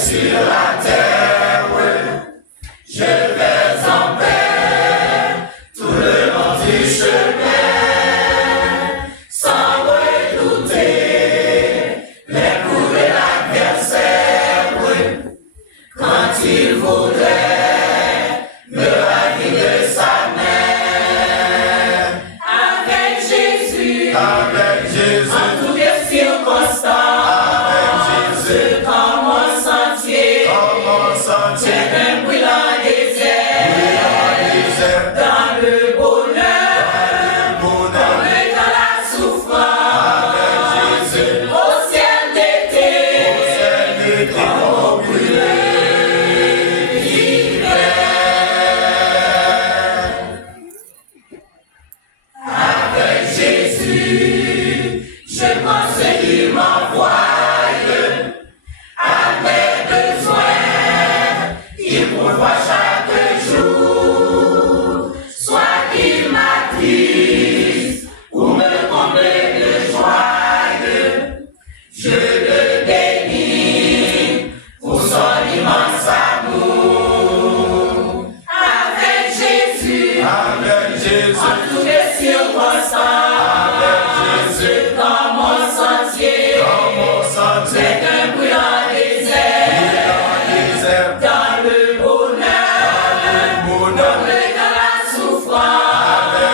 sur la terre, je vais en paix tout le long du chemin, sans redouter les coups de l'adversaire, quand il voudrait me ravir de sa main. Avec Jésus, en toutes les circonstances, dans mon sentier, c'est un brûlant désert, dans le bonheur, comme dans la souffrance, au ciel d'été, comme au brûler d'hiver. Avec Jésus, je pense qu'il m'envoie à mes besoins, il pourvoit chaque jour, soit qu'il m'attriste ou me comble de joie. Je le bénis pour son immense amour. Avec Jésus, en toutes les circonstances, dans mon sentier, c'est un brûlant désert, dans le bonheur, comme dans la souffrance,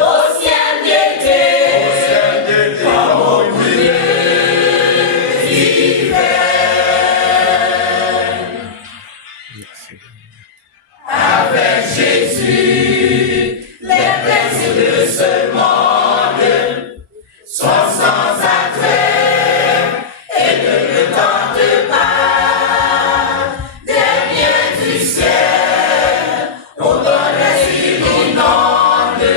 au ciel d'été, comme au brûler d'hiver. Avec Jésus, les plaisirs de ce monde sont sans attrait et ne me tentent pas. Des biens du ciel, autant les inondes,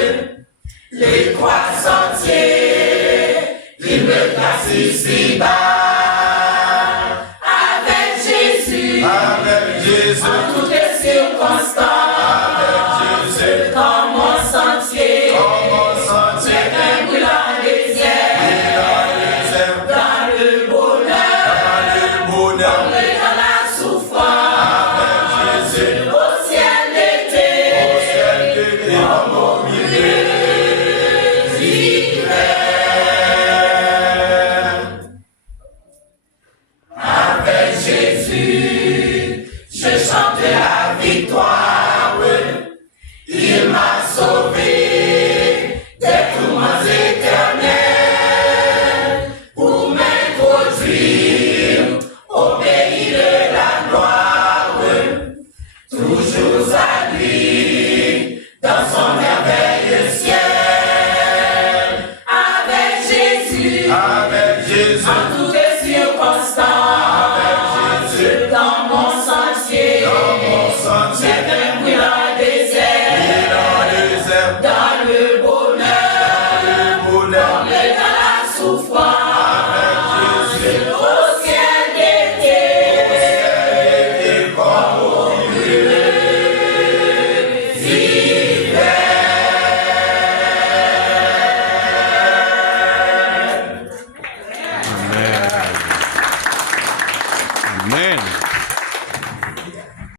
les trois sentiers, ils me placent ici-bas. Avec Jésus, en toutes les circonstances, dans mon sentier, c'est un brûlant désert, dans le bonheur, comme dans la souffrance, au ciel d'été, comme au milieu d'hiver. Avec Jésus, je chante la victoire, il m'a sauvé des tourments éternels pour m'introduire au pays de la gloire, toujours à lui dans son merveilleux ciel. Avec Jésus, en toutes les circonstances, dans mon sentier, c'est un brûlant désert, dans le bonheur, comme dans la souffrance, au ciel d'été, comme au brûler d'hiver. Amen.